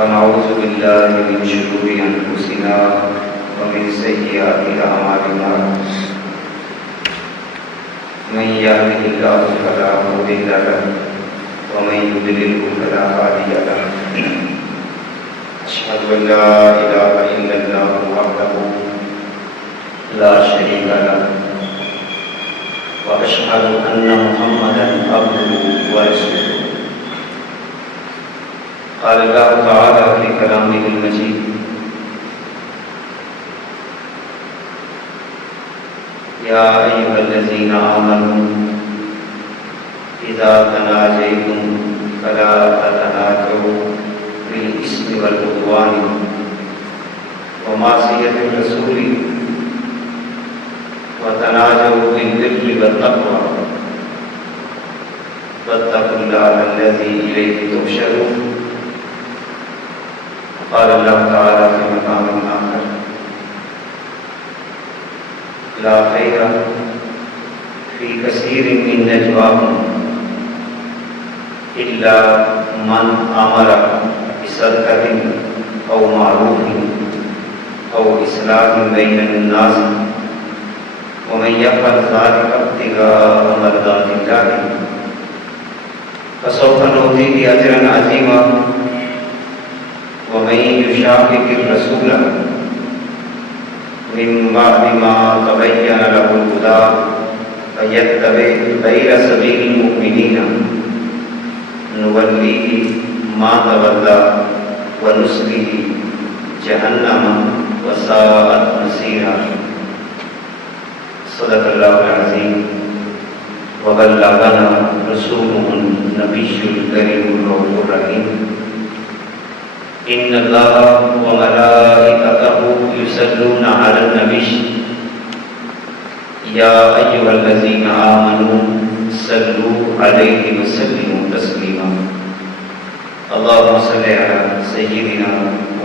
ونعوذ بالله من شرور أنفسنا ومن سيئات أعمالنا من يهده الله فلا مضل له ومن يضلل فلا هادي له أشهد أن لا إله إلا الله وحده لا شريك له وأشهد أن محمدا عبده ورسوله قال الله تعالى في كلامه المجيد يا أيها الذين آمنوا إذا تناجيتم فلا تتناجوا بالإثم والعدوان ومعصية الرسول وتناجوا بالبر والتقوى واتقوا الله الذي إليه تحشرون. قال الله تعالى في مقام آخر لا خير في كثير من نجواهم إلا من أمر بصدقة أو معروف أو إصلاح بين الناس ومن يفعل ذلك ابتغاء مرضات الله فسوف نؤتيه أجرا عظيما ومن يشاقق الرسول من بعد ما تبين له الهدى فيتبع غير سبيل المؤمنين نوليه ما تولى ونصله جهنم وساءت مصيرا. صدق الله العظيم وبلغنا رسوله النبي الكريم الرؤوف الرحيم. إن الله وملائكته يصلون على النبي يا أيها الذين آمنوا صلوا عليه وسلموا تسليما. اللهم صل على سيدنا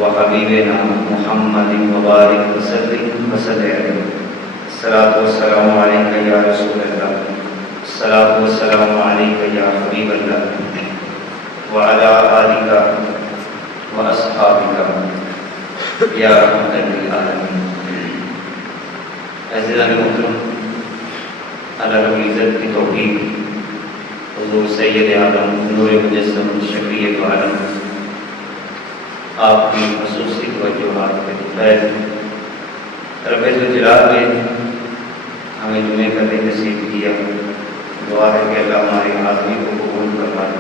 وحبيبنا محمد وبارك وسلم عليه. الصلاة والسلام عليك يا رسول الله، الصلاة والسلام عليك يا حبيب الله وعلى آلك وأصحابك یا رحمت للعالمین. عزیزان محترم، اللہ رب العزت کی توفیق حضور سید عالم نور مجسم شفیع عالم آپ کی خصوصی توجہات کے فیض رب الجلال نے ہمیں جمعے کا دن نصیب کیا. دعا ہے کہ اللہ ہماری حاضری کو قبول فرمائے.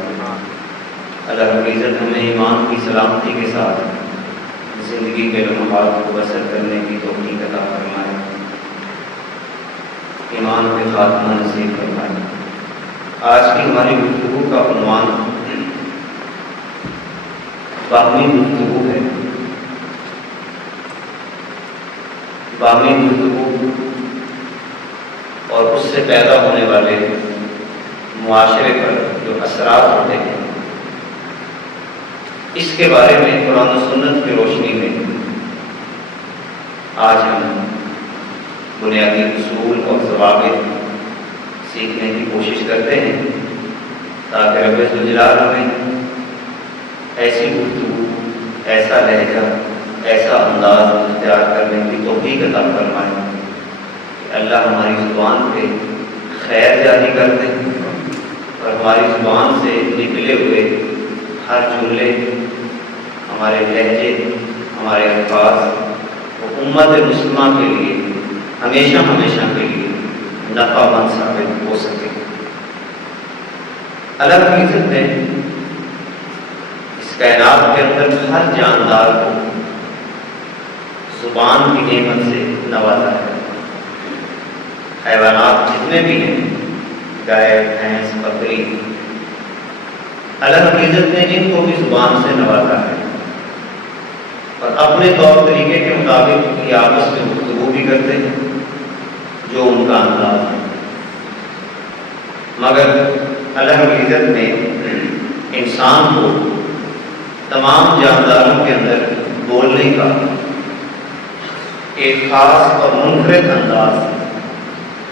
اللہ رب العزت ہمیں ایمان کی سلامتی کے ساتھ زندگی کے لمحات کو بسر کرنے کی توفیق عطا فرمائے. ایمان کے خاتمہ نصیب فرمائے. آج کی ہماری گفتگو کا عنوان باہمی گفتگو ہے. باہمی گفتگو اور اس سے پیدا ہونے والے معاشرے پر جو اثرات ہوتے ہیں، اس کے بارے میں قرآن و سنت کی روشنی میں آج ہم بنیادی اصول اور ضوابط سیکھنے کی کوشش کرتے ہیں تاکہ رب الجلال ہمیں ایسی گفتگو، ایسا لہجہ، ایسا انداز اختیار کرنے کی توفیق عطا فرمائے کہ اللہ ہماری زبان پہ خیر جاری کر دے اور ہماری زبان سے نکلے ہوئے ہر جملے، ہمارے لہجے، ہمارے الفاظ وہ امت مسلمہ کے لیے ہمیشہ ہمیشہ کے لیے نفع مند ثابت ہو سکے. اللہ کی عزت نے اس کائنات کے اندر ہر جاندار کو زبان کی نعمت سے نوازا ہے. حیوانات جتنے بھی ہیں، گائے، بھینس، بکری، اللہ کی عزت نے ان کو بھی زبان سے نوازا ہے اور اپنے طور طریقے کے مطابق یہ آپس میں گفتگو بھی کرتے ہیں جو ان کا انداز ہے. مگر اللہ کی عزت نے انسان کو تمام جانداروں کے اندر بولنے کا ایک خاص اور منفرد انداز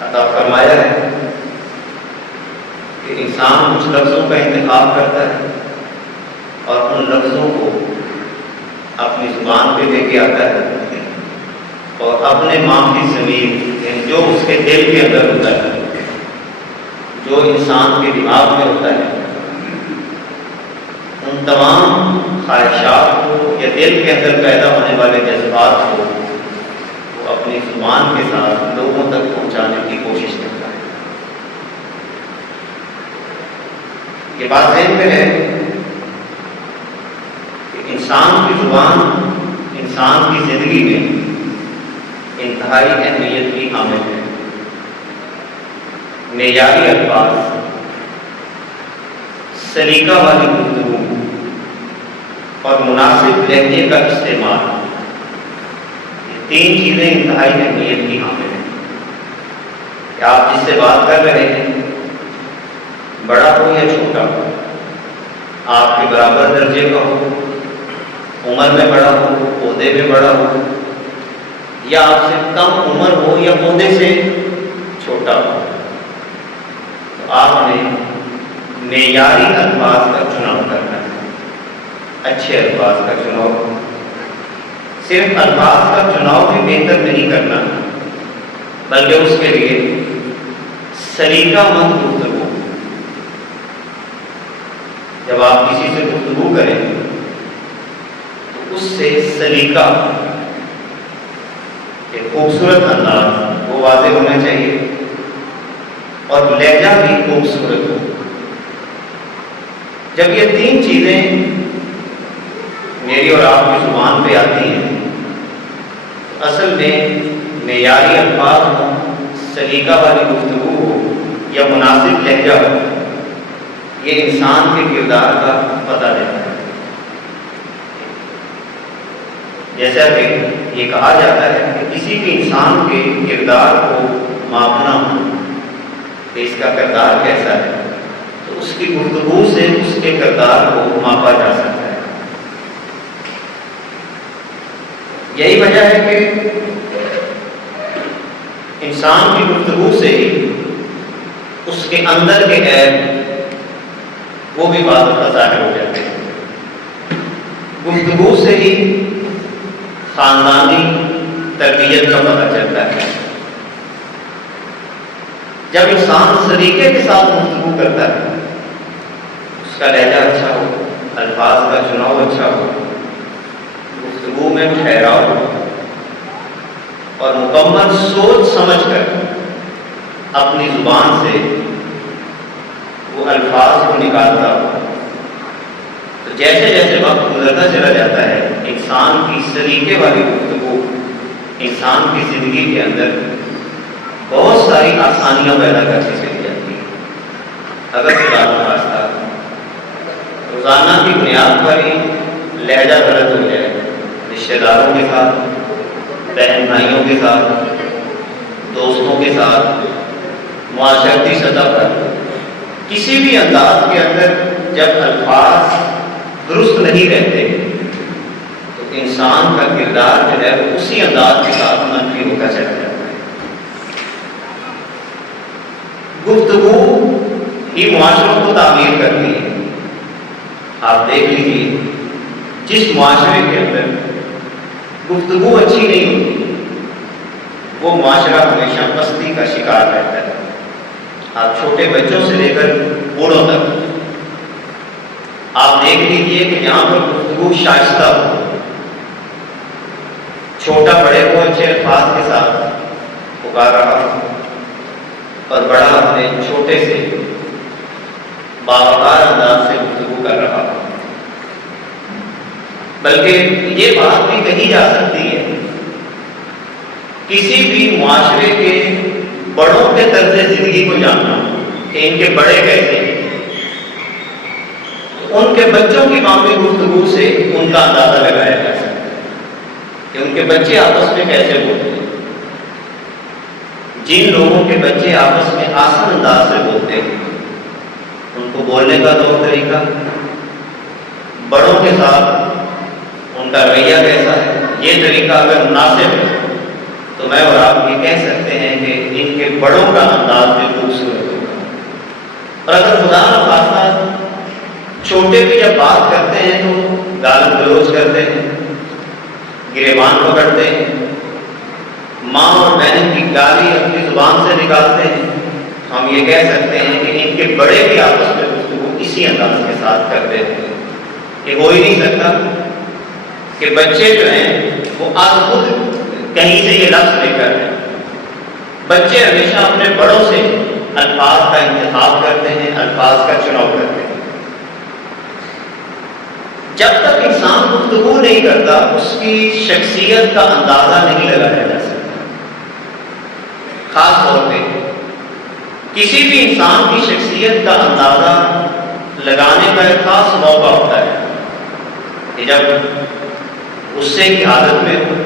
عطا فرمایا ہے کہ انسان کچھ لفظوں کا انتخاب کرتا ہے اور ان لفظوں کو اپنی زبان پہ لے کے آتا ہے اور اپنے ماں کی ضمیر جو اس کے دل کے اندر ہوتا ہے، جو انسان کے دماغ میں ہوتا ہے، ان تمام خواہشات کو یا دل کے اندر پیدا ہونے والے جذبات کو وہ اپنی زبان کے ساتھ لوگوں تک پہنچانے کی کوشش کرتا ہے۔ یہ بات ذہن میں ہے کہ انسان کی زبان انسان کی زندگی میں انتہائی اہمیت کی حامل ہے۔ معیاری الفاظ، سلیقہ والی گفتگو اور مناسب لہجے کا استعمال، یہ تین چیزیں انتہائی اہمیت کی حامل ہیں۔ کہ آپ جس سے بات کر رہے ہیں، بڑا ہو یا چھوٹا ہو، آپ کے برابر درجے کا ہو، عمر میں بڑا ہو، عہدے میں بڑا ہو، یا آپ سے کم عمر ہو یا عہدے سے چھوٹا ہو، تو آپ نے معیاری الفاظ کا چناؤ کرنا ہے، اچھے الفاظ کا چناؤ۔ صرف الفاظ کا چناؤ بھی بہتر نہیں کرنا، بلکہ اس کے لیے سلیقہ مند گفتگو۔ جب آپ کسی سے گفتگو کریں تو اس سے سلیقہ، ایک خوبصورت انداز وہ واضح ہونا چاہیے اور لہجہ بھی خوبصورت ہو۔ جب یہ تین چیزیں میری اور آپ کی زبان پہ آتی ہیں، تو اصل میں معیاری الفاظ ہوں، سلیقہ والی گفتگو ہو یا مناسب لہجہ ہو، یہ انسان کے کردار کا پتہ دیتا ہے۔ جیسا کہ یہ کہا جاتا ہے کہ کسی بھی انسان کے کردار کو ماپنا ہو کہ اس کا کردار کیسا ہے، تو اس کی گفتگو سے اس کے کردار کو ماپا جا سکتا ہے۔ یہی وجہ ہے کہ انسان کی گفتگو سے ہی اس کے اندر کے عیب وہ بھی بعض دفعہ ظاہر ہو جاتے ہیں۔ گفتگو سے ہی خاندانی تربیت کا پتہ چلتا ہے۔ جب انسان سلیقے کے ساتھ گفتگو کرتا ہے، اس کا لہجہ اچھا ہو، الفاظ کا چناؤ اچھا ہو، گفتگو میں ٹھہراؤ ہو اور مکمل سوچ سمجھ کر اپنی زبان سے وہ الفاظ کو نکالتا ہو، تو جیسے جیسے وقت گزرتا چلا جاتا ہے، انسان کی سلیقے والی گفتگو انسان کی زندگی کے اندر بہت ساری آسانیاں پیدا کرتی چلی جاتی ہیں۔ اگر خدا نخواستہ روزانہ کی بنیاد پر ہی لہجہ غلط ہو جائے، رشتہ داروں کے ساتھ، بہن بھائیوں کے ساتھ، دوستوں کے ساتھ، معاشرتی سطح پر کسی بھی انداز کے اندر جب الفاظ درست نہیں رہتے تو انسان کا کردار جو ہے وہ اسی انداز کے ساتھ منفی ہوتا چلا جاتا ہے۔ گفتگو ہی معاشروں کو تعمیر کرتی ہے۔ آپ دیکھ لیجیے، جس معاشرے کے اندر گفتگو اچھی نہیں ہوتی، وہ معاشرہ ہمیشہ پستی کا شکار رہتا ہے۔ آپ چھوٹے بچوں سے لے کر بوڑھوں تک آپ دیکھ لیجیے کہ جہاں پر گفتگو شائستہ ہو، چھوٹا بڑے کو اچھے الفاظ کے ساتھ پکار رہا ہو اور بڑا اپنے چھوٹے سے باوقار انداز سے گفتگو کر رہا ہو، بلکہ یہ بات بھی کہی جا سکتی ہے کسی بھی معاشرے کے بڑوں کے طرز زندگی کو جاننا کہ ان کے بڑے کیسے ہیں، ان کے بچوں کی معاملے گفتگو سے ان کا اندازہ لگایا جا سکتا ہے کہ ان کے بچے آپس میں کیسے بولتے ہیں۔ جن لوگوں کے بچے آپس میں آسان انداز سے بولتے ہیں، ان کو بولنے کا طور طریقہ، بڑوں کے ساتھ ان کا رویہ کیسا ہے، یہ طریقہ اگر مناسب ہے تو میں اور آپ یہ کہہ سکتے ہیں کہ ان کے بڑوں کا انداز بھی خوبصورت ہوگا۔ اور اگر خدا نخواستہ چھوٹے بھی جب بات کرتے ہیں تو گال گلوچ کرتے ہیں، گریبان پکڑتے ہیں، ماں اور بہن کی گالی اپنی زبان سے نکالتے ہیں، ہم یہ کہہ سکتے ہیں کہ ان کے بڑے بھی آپس میں گفتگو اسی انداز کے ساتھ کرتے ہیں۔ یہ ہو ہی نہیں سکتا کہ بچے جو ہیں وہ آج خود کہیں سے یہ لفظ لے کر ہیں۔ بچے ہمیشہ اپنے بڑوں سے الفاظ کا انتخاب کرتے ہیں، الفاظ کا چناؤ کرتے ہیں۔ جب تک انسان گفتگو نہیں کرتا اس کی شخصیت کا اندازہ نہیں لگایا جا سکتا۔ خاص طور پہ کسی بھی انسان کی شخصیت کا اندازہ لگانے کا ایک خاص موقع ہوتا ہے کہ جب غصے کی حالت میں ہو،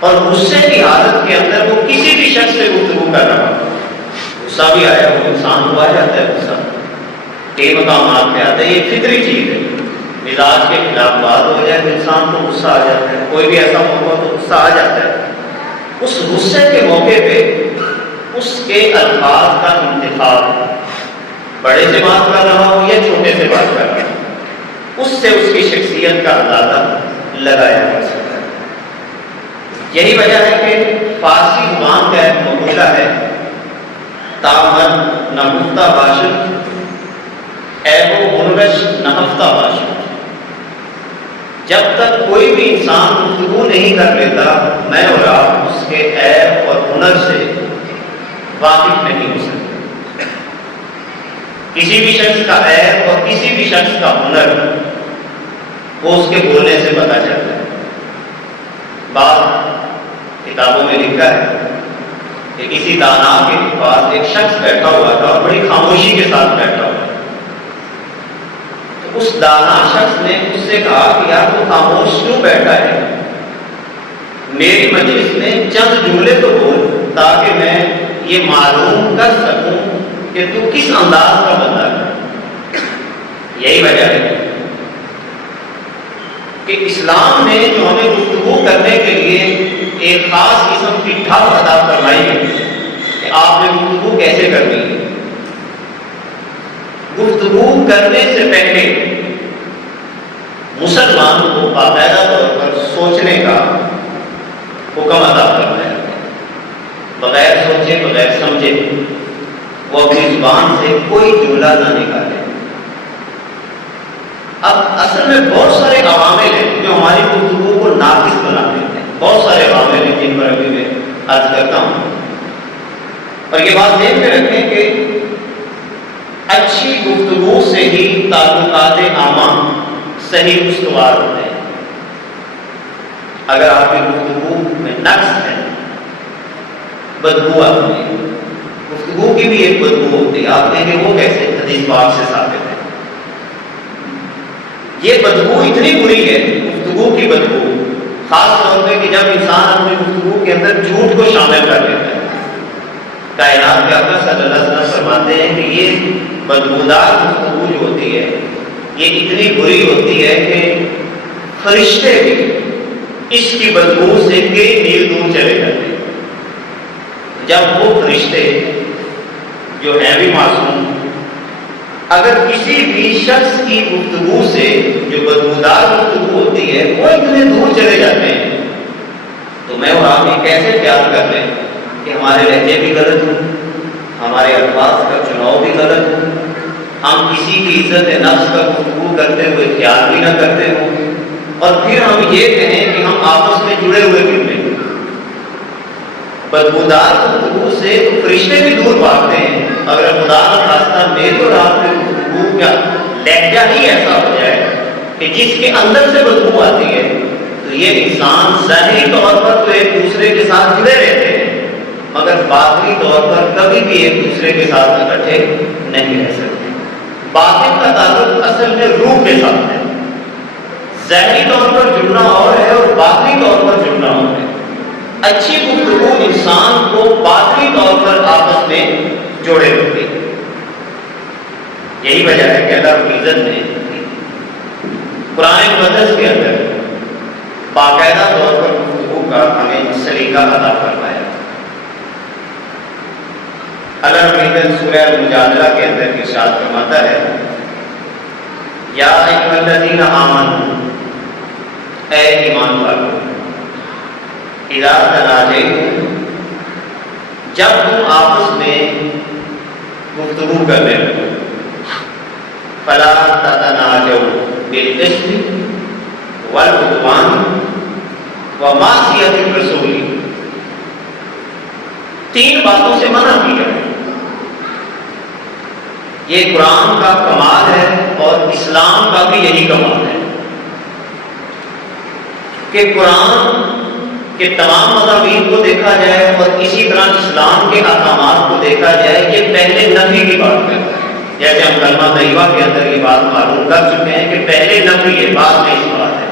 اور غصے کی حالت کے اندر وہ کسی بھی شخص سے گفتگو کر رہا ہو۔ غصہ بھی آیا وہ انسان کو آ جاتا ہے، غصہ کئی مقامات پہ آتا ہے، یہ فطری چیز ہے۔ مزاج کے خلاف بات ہو جائے تو انسان کو غصہ آ جاتا ہے، کوئی بھی ایسا موقع تو غصہ آ جاتا ہے۔ اس غصے کے موقع پہ اس کے الفاظ کا انتخاب بڑے سے بات کر رہا ہو یا چھوٹے سے بات کر رہا ہو، اس سے اس کی شخصیت کا اندازہ لگایا جا سکتا ہے۔ یہی وجہ ہے کہ فارسی زبان کا ایک مقولہ ہے، تامن نہ گفتہ باشد عیب و غنگش نہ ہفتہ باشد۔ جب تک کوئی بھی انسان گفتگو نہیں کر لیتا، میں اور آپ اس کے عیب اور ہنر سے واقف نہیں ہو سکتے۔ کسی بھی شخص کا عیب اور کسی بھی شخص کا ہنر وہ اس کے بولنے سے پتہ چلتا ہے۔ بعض کتابوں میں لکھا ہے کہ کسی دانا کے پاس ایک شخص بیٹھا ہوا تھا اور بڑی خاموشی کے ساتھ بیٹھا ہوا تھا۔ تو اس دانا شخص نے اس سے کہا کہ یار تو خاموش کیوں بیٹھا ہے؟ میری مجلس میں چند جملے تو بول تاکہ میں یہ معلوم کر سکوں کہ تو کس انداز کا بندہ ہے۔ یہی وجہ ہے کہ اسلام نے جو ہمیں گفتگو کرنے کے لیے ایک خاص قسم کی ٹھپ عطا فرمائی ہے کہ آپ نے گفتگو کیسے کرنی ہے۔ گفتگو کرنے سے پہلے مسلمان کو باقاعدہ طور پر سوچنے کا حکم عطا فرمایا ہے۔ بغیر سوچے بغیر سمجھے وہ اپنی زبان سے کوئی جملہ نہ نکالے۔ اب اصل میں بہت سارے عوامل ہیں جو ہماری گفتگو کو ناقص بنا دیتے ہیں، بہت سارے عوامل ہیں جن پر ابھی میں عرض کرتا ہوں۔ اور یہ بات دیکھ کے رکھیں کہ اچھی گفتگو سے ہی تعلقات عامہ صحیح استوار ہوتے ہیں۔ اگر آپ کی گفتگو میں نقص ہے، بدبو آتی ہے، گفتگو کی بھی ایک بدبو ہوتی ہے، آپ کہیں گے وہ کیسے؟ حدیث پاک سے ثابت ہے۔ یہ بدبو اتنی بری ہے، گفتگو کی بدبو، خاص طور پہ کہ جب انسان اپنی گفتگو کے اندر جھوٹ کو شامل کر لیتا ہے۔ کائنات کے آقا صلی اللہ علیہ وسلم فرماتے ہیں کہ یہ بدبودار گفتگو جو ہوتی ہے یہ اتنی بری ہوتی ہے کہ فرشتے بھی اس کی بدبو سے کئی میل دور چلے جاتے ہیں۔ جب وہ فرشتے جو ہیں بھی معصوم، اگر کسی بھی شخص کی گفتگو سے جو بدبودار گفتگو ہوتی ہے وہ اتنے دور چلے جاتے ہیں، تو میں اور آپ یہ کیسے خیال کر لیں کہ ہمارے لہجے بھی غلط ہوں، ہمارے الفاظ کا چناؤ بھی غلط ہو، ہم کسی کی عزت نفس کا گفتگو کرتے ہوئے خیال بھی نہ کرتے ہوں، اور پھر ہم یہ کہیں کہ ہم آپس میں جڑے ہوئے پھرتے ہیں۔ بدبودار گفتگو سے تو فرشتے بھی دور بھاگتے ہیں۔ اگر خدا نہ خواستہ میری اور آپ کی گفتگو کا لہجہ ہی ایسا ہو جائے کہ جس کے اندر سے بدبو آتی ہے، تو یہ انسان ظاہری طور پر تو ایک دوسرے کے ساتھ جڑے رہتے ہیں، مگر باطنی طور پر کبھی بھی ایک دوسرے کے ساتھ اکٹھے نہیں رہ سکتے۔ باطن کا تعلق اصل میں روح کے ساتھ ہے۔ ظاہری طور پر جڑنا اور ہے اور باطنی طور پر جڑنا اور ہے۔ اچھی گفتگو انسان کو باطنی طور پر آپس میں جوڑے رکھتی ہے۔ یہی وجہ ہے کہ اللہ رب العزت نے قرآن مقدس کے اندر باقاعدہ طور پر گفتگو کا ہمیں سلیقہ عطا فرمایا۔ اللہ رب العزت سورہ المجادلہ کے اندر ارشاد فرماتا ہے، یا ایھا الذین آمنوا اے ایمان والو، اذا تناجیتم، جب تم آپس میں گفتگو کرنے لگو، فلا تتناجوا بالاثم والعدوان ومعصیت الرسول، تین باتوں سے منع کیا ہے۔ یہ قرآن کا کمال ہے اور اسلام کا بھی یہی کمال ہے کہ قرآن کے تمام مضامین کو دیکھا جائے اور اسی طرح اسلام کے احکامات کو دیکھا جائے، یہ پہلے نفی کی بات کرتا ہے۔ جیسے ہم کلمہ طیبہ کے اندر یہ بات معلوم کر چکے ہیں کہ پہلے نفی ہے، بعد میں اس بات ہے۔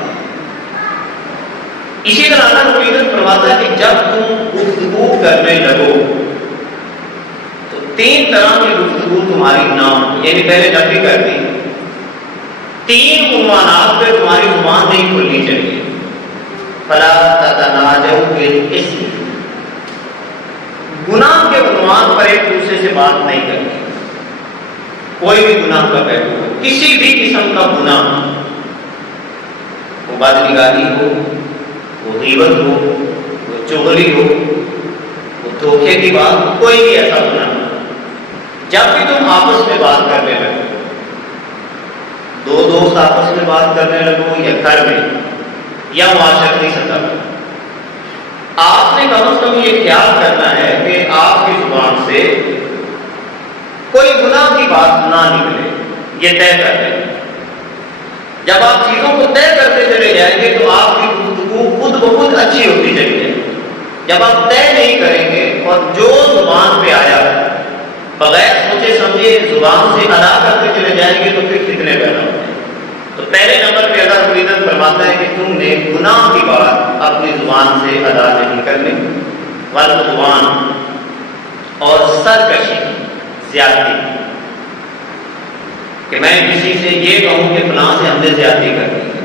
اسی طرح اللہ رب العزت فرماتا ہے کہ جب تم گفتگو کرنے لگو تو تین طرح کی گفتگو تمہاری نام، یعنی پہلے نفی کر دی، تین عنوانات پہ تمہاری زبان نہیں کھلنی چاہیے۔ فلا تتناجوا بالاثم، گناہ کے عنوان پر ایک دوسرے سے بات نہیں کرنی، کوئی بھی گناہ کا پہلو ہو، کسی بھی قسم کا گناہ، وہ بدنگاہی ہو، وہ غیبت ہو، وہ چغلی ہو، وہ دھوکے کی بات، کوئی بھی ایسا گناہ ہو، جب بھی تم آپس میں بات کرنے لگو، دو دوست آپس میں بات کرنے لگو یا گھر میں یا معاشرتی سطح پر، آپ نے کم از کم یہ خیال کرنا ہے کہ آپ کی زبان سے کوئی گناہ کی بات نہ نکلے، یہ طے کر لیں۔ جب آپ چیزوں کو طے کرتے چلے جائیں گے تو آپ کی گفتگو خود بخود اچھی ہوتی چلی جائے گی۔ جب آپ طے نہیں کریں گے اور جو زبان پہ آیا بغیر سوچے سمجھے زبان سے ادا کرتے چلے جائیں گے تو پھر فتنے پیدا ہوتے ہیں۔ تو پہلے نمبر پہ اللہ رب العزت فرماتا ہے کہ تم نے گناہ کی بات اپنی زبان سے ادا نہیں کرنی، والعدوان، اور سرکشی، زیادتی، کہ میں کسی سے یہ کہوں کہ فلاں سے ہم نے زیادتی کر دی ہے،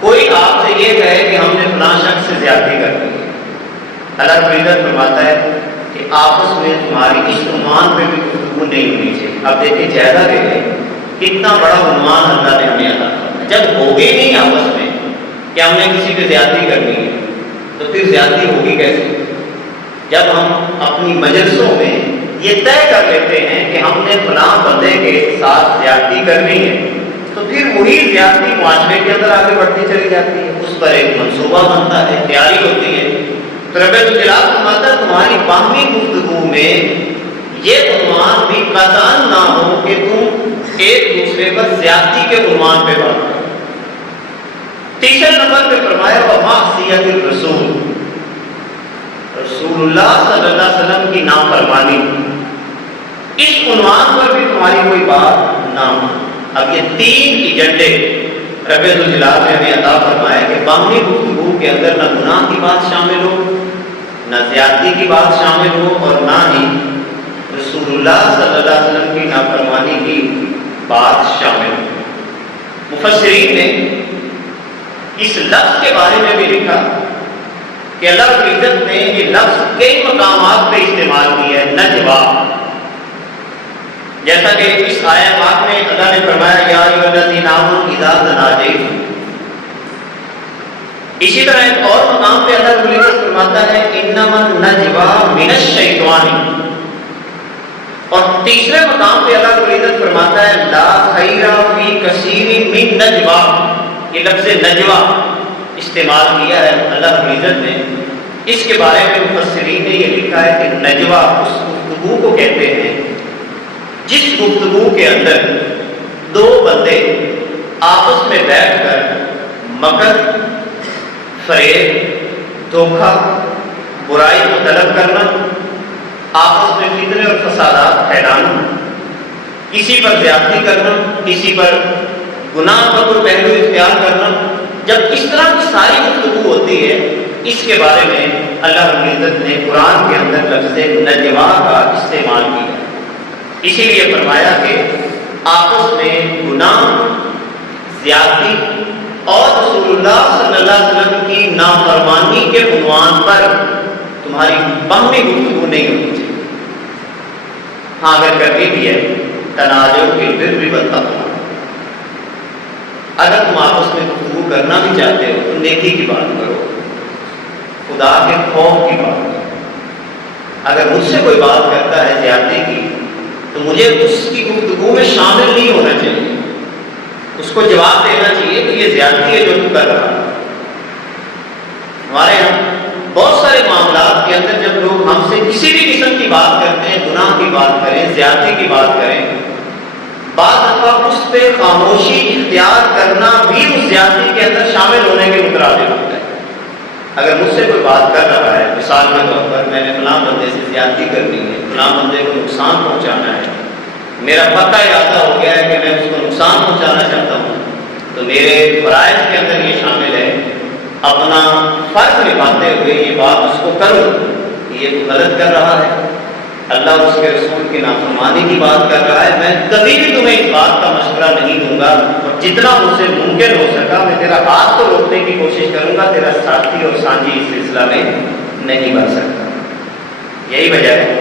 کوئی آپ سے یہ کہے کہ ہم نے فلاں شخص سے زیادتی کر دی ہے۔ اللہ رب العزت فرماتا ہے کہ آپس میں تمہاری اس عنوان پہ بھی گفتگو نہیں ہونی چاہیے۔ اب دیکھیں جائزہ لے لیں کتنا بڑا عنوان اللہ نے ہمیں عطا کیا۔ جب ہوگی نہیں آپس میں کہ ہم نے کسی پہ زیادتی کرنی ہے تو پھر زیادتی ہوگی کیسے؟ جب ہم اپنی مجلسوں میں یہ طے کر لیتے ہیں کہ ہم نے فلاں بندے کے ساتھ زیادتی کرنی ہے تو پھر وہی زیادتی معاشرے کے اندر آگے بڑھتی چلی جاتی ہے، اس پر ایک منصوبہ بنتا ہے، تیاری ہوتی ہے۔ تو رب الجلال فرماتا ہے تمہاری باہمی گفتگو میں یہ عنوان بھی قطعاً نہ ہو کہ تم ایک دوسرے پر زیادتی کے عنوان پہ بات کرو۔ تیسرے نمبر پہ فرمایا ومعصیت الرسول، رسول اللہ صلی اللہ علیہ وسلم کی نافرمانی، اس عنوان پر بھی تمہاری کوئی بات نہ ہو۔ اب یہ تین ایجنڈے رب الجلال نے ہمیں عطا فرمایا کہ باہمی گفتگو کے اندر نہ گناہ کی بات شامل ہو، نہ زیادتی کی بات شامل ہو، اور نہ ہی رسول اللہ صلی اللہ علیہ وسلم کی نافرمانی کی بات شامل ہو۔ مفسرین نے اس لفظ کے بارے میں بھی لکھا کہ اللہ رب العزت نے یہ لفظ کئی مقامات پہ استعمال کیا ہے، نجوا، جیسا کہ اس آیت پاک میں اللہ نے فرمایا یا ایھا الذین آمنوا اذا تناجیتم۔ اسی طرح ایک اور مقام پہ اللہ رب العزت فرماتا ہے انما النجوا من الشیطان، اور تیسرے مقام پہ اللہ رب العزت فرماتا ہے لا خیر فی کثیر من نجوا، یہ لفظ نجوا استعمال کیا ہے اللہ رب العزت نے۔ اس کے بارے میں مفسرین نے یہ لکھا ہے کہ نجوا اس گفتگو کو کہتے ہیں جس گفتگو کے اندر دو بندے آپس میں بیٹھ کر مکر، فریب، دھوکہ، برائی کو طلب کرنا، آپس میں فتنے اور فسادات پھیلانا، کسی پر زیادتی کرنا، کسی پر گناہ کا کوئی پہلو اختیار کرنا، جب اس طرح کی ساری گفتگو ہوتی ہے اس کے بارے میں اللہ رب العزت نے قرآن کے اندر لفظ نجوا کا استعمال کیا۔ اسی لیے فرمایا کہ آپس میں گناہ، زیادتی اور رسول اللہ صلی اللہ علیہ وسلم کی نافرمانی کے عنوان پر تمہاری باہمی گفتگو نہیں ہونی چاہیے۔ ہاں اگر کرنی بھی ہے تناجو بالبر والتقویٰ، اگر تم آپس میں گفتگو کرنا بھی چاہتے ہو تو نیکی کی بات کرو، خدا کے خوف کی بات کرو۔ اگر مجھ سے کوئی بات کرتا ہے زیادتی کی تو مجھے اس کی گفتگو میں شامل نہیں ہونا چاہیے، اس کو جواب دینا چاہیے کہ یہ زیادتی ہے جو تم کر رہا ہے۔ ہمارے یہاں بہت سارے معاملات کے اندر جب لوگ ہم سے کسی بھی قسم کی بات کرتے ہیں، گناہ کی بات کریں، زیادتی کی بات کریں، بعض دفعہ اس پہ خاموشی اختیار کرنا بھی اس زیادتی کے اندر شامل ہونے کے مترادف ہوتا ہے۔ اگر مجھ سے کوئی بات کر رہا ہے، مثال کے طور پر میں نے فلاں بندے سے زیادتی کرنی ہے، فلاں بندے کو نقصان پہنچانا ہے، میرا پکا ارادہ ہو گیا ہے کہ میں اس کو نقصان پہنچانا چاہتا ہوں، تو میرے فرائض کے اندر یہ شامل ہے اپنا فرض نبھاتے ہوئے یہ بات اس کو کروں کہ یہ تو غلط کر رہا ہے، اللہ اس کے رسول کی نافرمانی کی بات کر رہا ہے، میں کبھی بھی تمہیں اس بات کا مشورہ نہیں دوں گا، اور جتنا مجھ سے ممکن ہو سکا میں تیرا ہاتھ کو روکنے کی کوشش کروں گا، تیرا ساتھی اور سانجی اس سلسلہ میں نہیں بن سکتا۔ یہی وجہ ہے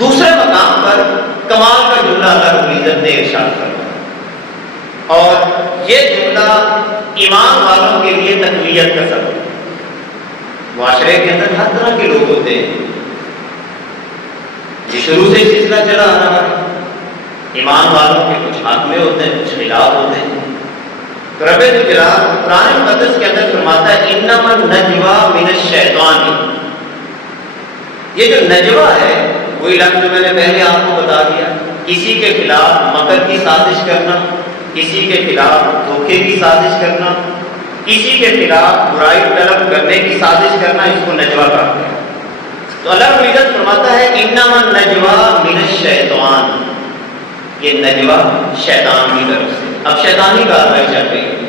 دوسرے مقام پر کمال کا جملہ اللہ رب العزت نے ارشاد فرمایا، اور یہ جملہ ایمان والوں کے لیے تقویت کا سبب ہے۔ معاشرے کے اندر ہر طرح کے لوگ ہوتے ہیں، یہ شروع سے سلسلہ چلا آ رہا ہے، ایمان والوں کے کچھ حق میں ہوتے ہیں، کچھ خلاف ہوتے ہیں۔ تو رب الجلال قرآن مقدس کے اندر فرماتا ہے انما النجوى من الشیطان، یہ جو نجوہ ہے وہی لفظ جو میں نے پہلے آپ کو بتا دیا، کسی کے خلاف مکر کی سازش کرنا، کسی کے خلاف دھوکے کی سازش کرنا، کسی کے خلاف برائی طلب کرنے کی سازش کرنا، اس کو نجوہ کہتے ہیں۔ تو اللہ رب العزت فرماتا ہے انما النجوى من الشیطان، یہ نجوہ شیطان کی طرف سے۔ اب شیطانی کارروائی چل رہی ہے،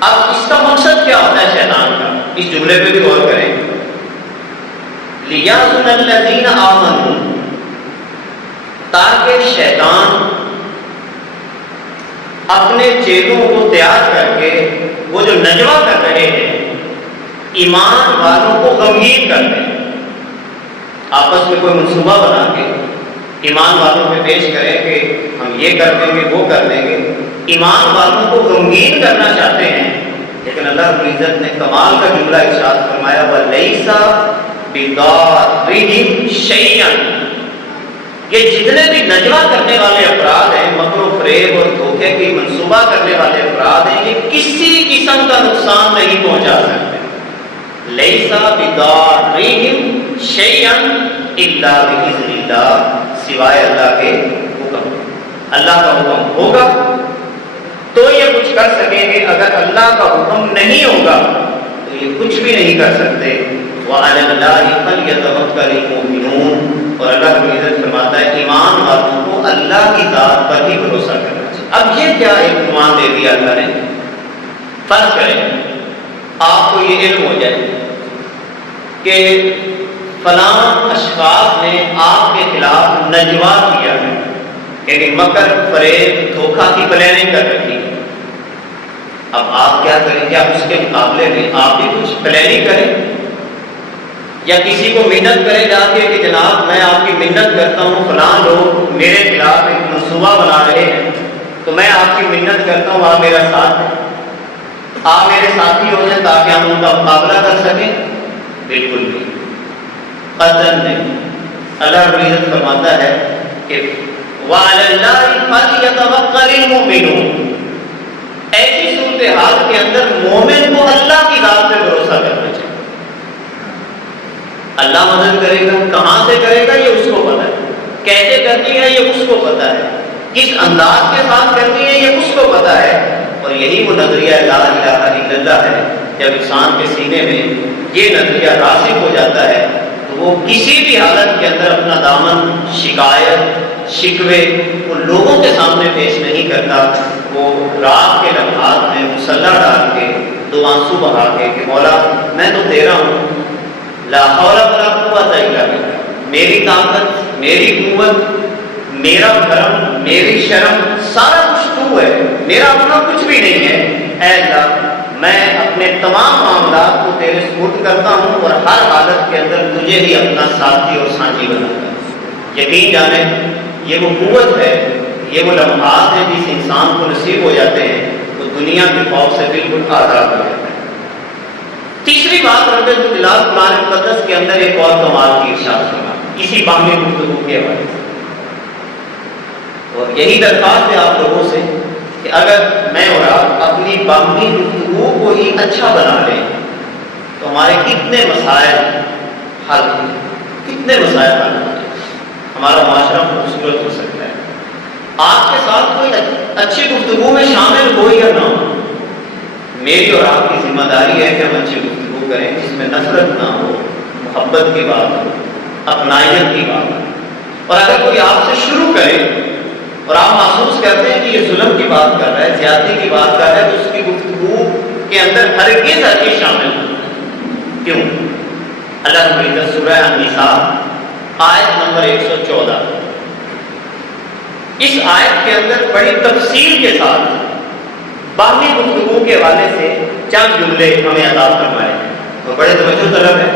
اب اس کا مقصد کیا ہوتا ہے شیطان کا؟ اس جملے پہ بھی غور کریں، لِيَحْزُنَ الَّذِينَ آمَنُوا، تاکہ شیطان اپنے چیلوں کو تیار کر کے وہ جو نجوہ کر رہے ہیں ایمان والوں کو غمگین کر دیں، آپس میں کوئی منصوبہ بنا کے ایمان والوں پہ پیش کریں کہ ہم یہ کر دیں گے وہ کر دیں گے، ایمان والوں کو غمگین کرنا چاہتے ہیں۔ لیکن اللہ رب العزت نے کمال کا جملہ ارشاد فرمایا وَلَيْسَ بِضَارِّهِمْ شَيْئًا، یہ جتنے بھی نجوہ کرنے والے افراد ہیں، مکر و فریب اور دھوکے کی منصوبہ کرنے والے افراد ہیں، یہ کسی قسم کا نقصان نہیں پہنچا سکتے۔ لَيْسَ بِضَارِّهِمْ شَيْئًا إِلَّا بِإِذْنِ اللَّهِ، سوائے اللہ کے حکم، اللہ کا حکم ہوگا تو یہ کچھ کر سکیں گے، اگر اللہ کا حکم نہیں ہوگا تو یہ کچھ بھی نہیں کر سکتے۔ وَعَلَى اللَّهِ فَلْيَتَوَكَّلِ الْمُؤْمِنُونَ، اور اللہ کی عزت فرماتا ہے ایمان والوں کو اللہ کی ذات پر ہی بھروسہ کرنا چاہیے۔ اب یہ کیا ایک عنوان دے دیا اللہ نے، فرض کریں آپ کو یہ علم ہو جائے کہ فلاں اشخاص نے آپ کے خلاف نجوہ کیا ہے، یعنی مکر فریب دھوکہ کی پلاننگ کر رکھی ہے، اب آپ کیا کریں؟ کیا اس کے مقابلے میں آپ بھی کچھ پلاننگ کریں، یا کسی کو منت کریں جا کے کہ جناب میں آپ کی منت کرتا ہوں، فلاں لوگ میرے خلاف ایک منصوبہ بنا رہے ہیں تو میں آپ کی منت کرتا ہوں آپ میرا ساتھ دیں، آپ میرے ساتھی ہو جائیں تاکہ ہم ان کا مقابلہ کر سکیں؟ بالکل نہیں، قطعاً نہیں۔ اللہ رب العزت فرماتا ہے کہ وَعَلَى اللَّهِ فَلْيَتَوَكَّلِ الْمُؤْمِنُونَ، ایسی صورتحال کے اندر مومن کو اللہ کی ذات پہ بھروسہ کرنا چاہیے۔ اللہ مدد کرے گا، کہاں سے کرے گا یہ اس کو پتہ ہے، کیسے کرنی ہے یہ اس کو پتہ ہے، کس انداز کے ساتھ کرنی ہے یہ اس کو پتہ ہے، اور یہی وہ نظریہ لا الہ الا اللہ ہے۔ جب انسان کے سینے میں یہ نظریہ راسخ ہو جاتا ہے تو وہ کسی بھی حالت کے اندر اپنا دامن شکایت شکوے ان لوگوں کے سامنے پیش نہیں کرتا، وہ رات کے لمحات میں مصلی ڈال کے دو آنسو بہا کے کہ مولا میں تو تیرا ہوں، لا حول ولا قوت الا باللہ، میری طاقت میری قوت میرا دھرم میری شرم سارا کچھ تو ہے، میرا اپنا کچھ بھی نہیں ہے، اے اللہ میں اپنے تمام معاملات کو تیرے سپرد کرتا ہوں اور ہر حالت کے اندر تجھے ہی اپنا ساتھی اور سانجی بناتا ہوں۔ یقین جانے یہ وہ قوت ہے یہ وہ لمحات ہیں جس انسان کو نصیب ہو جاتے ہیں وہ دنیا کے خوف سے بالکل آزاد ہو جاتا ہے۔ تیسری بات رب الجلال قرآن مقدس کے اندر ایک اور کمال کی ارشاد فرما اسی باہمی گفتگو کے حوالے سے، اور یہی درخواست ہے آپ لوگوں سے کہ اگر میں اور آپ اپنی باہمی گفتگو کو ہی اچھا بنا لیں تو ہمارے کتنے مسائل حل ہیں، کتنے مسائل حل ہو جائیں، ہمارا معاشرہ خوبصورت ہو سکتا ہے۔ آپ کے ساتھ کوئی اچھی گفتگو میں شامل ہو یا نہ ہو، میری اور آپ کی ذمہ داری ہے کہ ہم اچھی گفتگو کریں جس میں نفرت نہ ہو، محبت کی بات ہو، اپنائیت کی بات ہو۔ اور اگر کوئی آپ سے شروع کرے اور آپ محسوس کرتے ہیں کہ یہ ظلم کی بات کر رہا ہے، زیادتی کی بات کر رہا ہے، تو اس کی گفتگو کے اندر ہرگز شامل ہو۔ کیوں؟ اللہ رب العزت سورہ النساء آیت نمبر 114 اس آیت کے اندر بڑی تفصیل کے ساتھ باہمی گفتگو کے حوالے سے چند جملے ہمیں عطا فرمائے اور بڑے توجہ طلب ہے،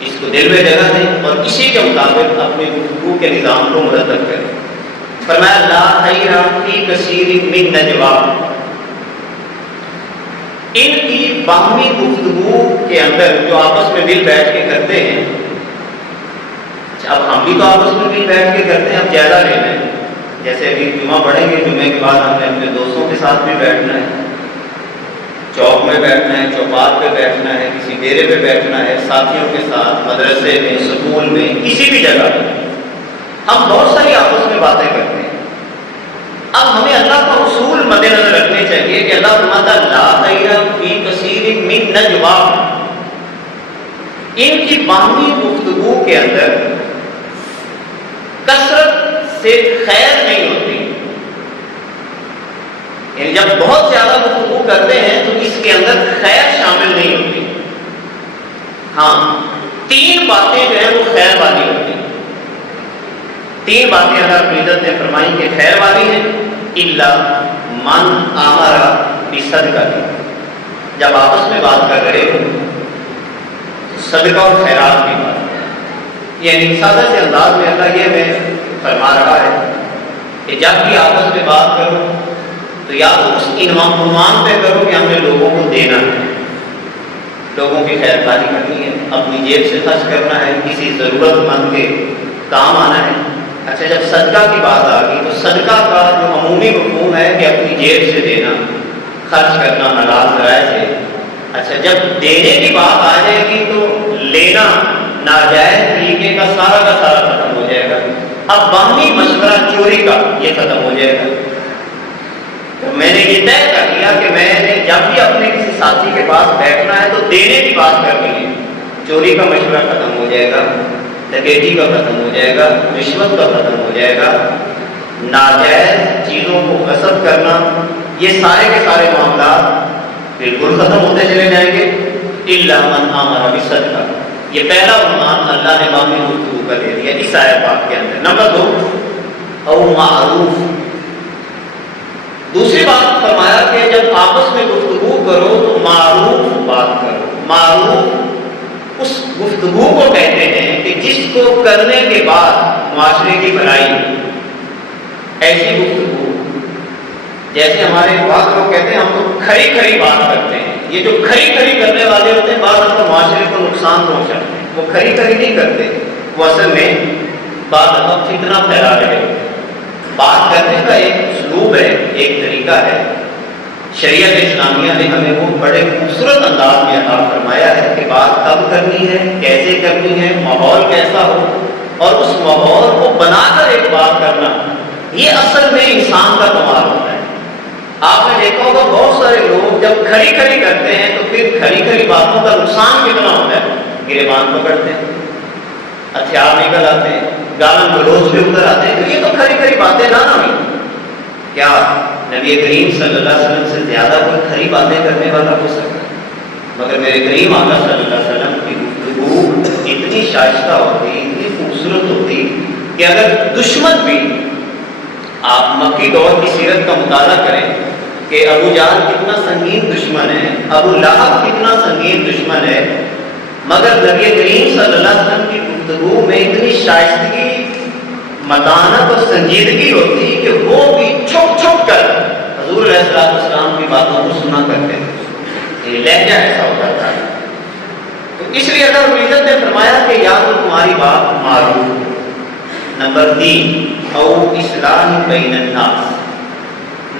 اس کو دل میں جگہ دیں اور اسی کے مطابق اپنی گفتگو کے نظام کو مرتب کریں۔ فرمایا لا خیر فی کثیر من نجواہم، ان کی باہمی گفتگو کے اندر جو آپس میں مل بیٹھ کے کرتے ہیں، اب ہم بھی تو آپس میں مل بیٹھ کے کرتے ہیں، اب جائزہ لینا ہے۔ جیسے ابھی جمعہ پڑھیں گے، جمعے کے بعد ہم نے اپنے دوستوں کے ساتھ بھی بیٹھنا ہے، چوک میں بیٹھنا ہے، چوپار پہ بیٹھنا ہے، کسی ڈیرے پہ بیٹھنا ہے، ساتھیوں کے ساتھ، مدرسے میں، سکول میں، کسی بھی جگہ پہ ہم بہت ساری آپس میں باتیں کرتے ہیں۔ اب ہمیں اللہ کا اصول مد نظر رکھنے چاہیے کہ اللہ فرماتا لا خیر فی کثیر من نجواہم، ان کی باہمی گفتگو کے اندر کثرت سے خیر نہیں ہوتی، یعنی جب بہت زیادہ گفتگو کرتے ہیں تو اس کے اندر خیر شامل نہیں ہوتی۔ ہاں، 3 باتیں جو ہیں وہ خیر والی ہوتی ہیں، 3 باتیں اللہ رب العزت نے فرمائی کہ خیر والی ہیں۔ الا من امر بصدقہ، جب آپس میں بات کر رہے ہو صدقہ اور خیرات کی بات، یعنی سادہ سے انداز میں اللہ یہ میں فرما رہا ہے کہ جب بھی آپس میں بات کرو تو یا تو اس عنوان پہ کرو کہ ہم نے لوگوں کو دینا ہے، لوگوں کی خیر خواہی کرنی ہے، اپنی جیب سے خرچ کرنا ہے، کسی ضرورت مند کے کام آنا ہے۔ اچھا، جب صدقہ کی بات آ گئی تو صدقہ کا جو عمومی مفہوم ہے کہ اپنی جیب سے دینا، خرچ کرنا حلال ذرائع سے۔ اچھا، جب دینے کی بات آ جائے گی تو لینا ناجائز طریقے کا سارا ختم ہو جائے گا۔ اب باہمی مشورہ چوری کا یہ ختم ہو جائے گا۔ تو میں نے یہ طے کر لیا کہ میں نے جب بھی اپنے کسی ساتھی کے پاس بیٹھنا ہے تو دینے کی بات کرنی ہے، چوری کا مشورہ ختم ہو جائے گا، ڈکیتی کا ختم ہو جائے گا، رشوت کا ختم ہو جائے گا، ناجائز چیزوں کو غصب کرنا، یہ سارے کے سارے معاملات بالکل ختم ہوتے چلے جائیں گے۔ الا من امر بصدقہ، یہ پہلا عنوان اللہ نے باہمی گفتگو کا دے دیا اس آیت پاک کے اندر۔ نمبر 2 او معروف، دوسری بات فرمایا کہ جب آپس میں گفتگو کرو تو معروف بات کرو۔ معروف اس گفتگو کو کہتے ہیں کہ جس کو کرنے کے بعد معاشرے کی بھلائی، ایسی گفتگو جیسے ہمارے بعض لوگ کہتے ہیں ہم تو کھری کھری بات کرتے ہیں، یہ جو کھری کھری کرنے والے ہوتے ہیں بعض دفعہ معاشرے کو نقصان پہنچاتے ہیں، وہ کھری کھری نہیں کرتے، وہ اصل میں بعض دفعہ فتنہ پھیلا رہے ہوتے ہیں۔ بات کرنے کا ایک اسلوب ہے، ایک طریقہ ہے، شریعت اسلامیہ نے ہمیں وہ بڑے خوبصورت انداز میں عطا فرمایا ہے کہ بات کب کرنی ہے، کیسے کرنی ہے، ماحول کیسا ہو، اور اس ماحول کو بنا کر ایک بات کرنا، یہ اصل میں انسان کا کمال ہوتا ہے۔ آپ نے دیکھا ہوگا بہت سارے لوگ جب کھری کھری کرتے ہیں تو پھر کھری کھری باتوں کا نقصان کتنا ہوتا ہے، گریبان پکڑتے ہیں، ہتھیار نکل آتے ہیں، گالن گلوچ پہ اتر آتے ہیں، تو یہ تو کھری کھری باتیں نہ ہوئی۔ کیا نبی کریم صلی اللہ علیہ وسلم سے زیادہ کوئی کھری باتیں کرنے والا ہو سکتا ہے؟ مگر میرے کریم آقا صلی اللہ علیہ وسلم کی گفتگو اتنی شائستہ ہوتی، اتنی خوبصورت ہوتی کہ اگر دشمن بھی، آپ مکی دور کی سیرت کا مطالعہ کریں کہ ابو جہل کتنا سنگین دشمن ہے، ابو لہب کتنا سنگین دشمن ہے، مگر نبی کریم صلی اللہ علیہ وسلم کی گفتگو میں اتنی شائستگی متانت اور سنجیدگی ہوتی کہ وہ بھی چھپ چھپ کر حضور علیہ السلام کی باتوں کو سنا کرتے تھے. یہ لہجہ ایسا ہوتا تھا. تو اس لیے اللہ رب العزت نے فرمایا کہ یا تو تمہاری بات معروف. نمبر 3 او اصلاح بین الناس،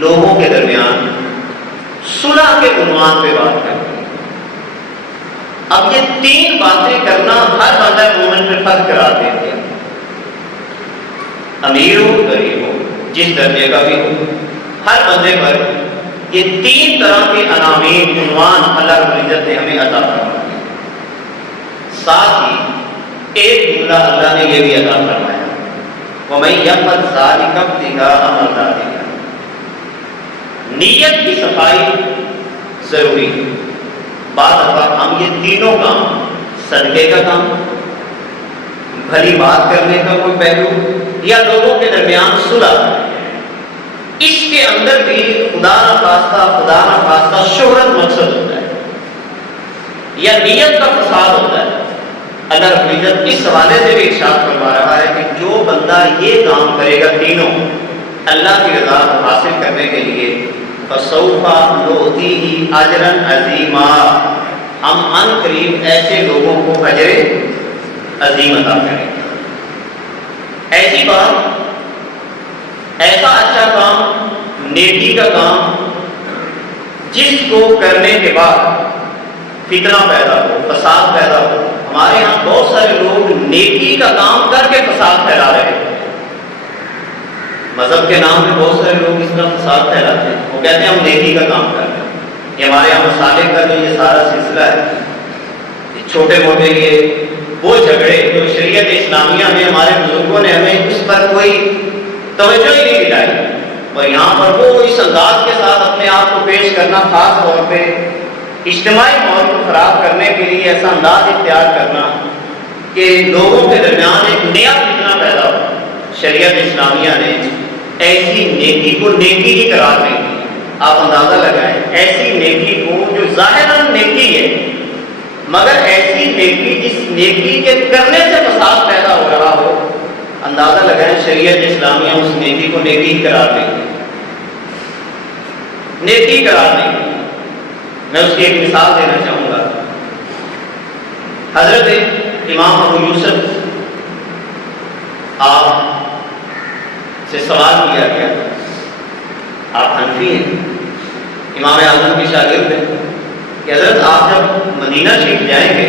لوگوں کے درمیان صلح کے عنوان پہ بات کرتے ہیں. اب یہ 3 باتیں کرنا ہر بندہ مومن پہ فرض قرار دیتے ہیں. امیر ہو غریب ہو جس درجے کا بھی ہو، ہر بندے پر یہ 3 طرح کے عناوین عنوان اللہ رب العزت نے ہمیں عطا فرمایا. ساتھ ہی ایک جملہ اللہ نے یہ بھی عطا فرمایا وَمَن يَعْمَلْ ذَلِكَ ابْتِغَاءَ مَرْضَاتِ اللَّهِ. نیت کی صفائی ضروری ہے. بعض دفعہ ہم یہ تینوں کام، صدقے کا کام، بھلی بات کرنے کا کوئی پہلو، یا لوگوں کے درمیان صلح، اس کے اندر بھی خدا نہ خواستہ شہرت مقصد ہوتا ہے یا نیت کا فساد ہوتا ہے. اللہ رب العزت اس حوالے سے بھی ارشاد فرما رہا ہے کہ جو بندہ یہ کام کرے گا تینوں اللہ کی رضا کو حاصل کرنے کے لیے، فَسَوْفَ نُؤْتِيهِ أَجْرًا عَظِيمًا، ہم ان قریب ایسے لوگوں کو اجر عظیم عطا کریں گے. ایسی بات، ایسا اچھا کام، نیکی کا کام جس کو کرنے کے بعد فتنہ پیدا ہو، فساد پیدا ہو. ہمارے ہاں بہت سارے لوگ نیکی کا کام کر کے فساد پھیلا رہے ہیں. مذہب کے نام پہ بہت سارے لوگ اس طرح فساد پھیلاتے ہیں. وہ کہتے ہیں ہم نیکی کا کام کر رہے ہیں. یہ ہمارے یہاں مصالح کا جو یہ سارا سلسلہ ہے، چھوٹے موٹے یہ وہ جھگڑے جو شریعت اسلامیہ میں ہمارے بزرگوں نے ہمیں اس پر کوئی توجہ ہی نہیں دلائی، اور یہاں پر وہ اس انداز کے ساتھ اپنے آپ کو پیش کرنا، خاص طور پہ اجتماعی ماحول کو خراب کرنے کے لیے ایسا انداز اختیار کرنا کہ لوگوں کے درمیان ایک نیا فتنہ پیدا ہو. شریعت اسلامیہ نے ایسی نیکی کو نیکی ہی قرار نہیں دی. آپ اندازہ لگائیں، ایسی نیکی کو جو ظاہراً نیکی ہے، مگر ایسی نیکی جس نیکی کے کرنے سے فساد پیدا ہو رہا ہو، اندازہ لگائیں شریعت اسلامیہ اس نیکی کو نیکی ہی قرار نہیں دی. نیکی قرار نہیں دی. میں اس کی ایک مثال دینا چاہوں گا. حضرت امام ابو یوسف آپ سے سوال کیا گیا، آپ حنفی ہیں، امام اعظم کی شاگرد ہیں، کہ حضرت آپ جب مدینہ شریف جائیں گے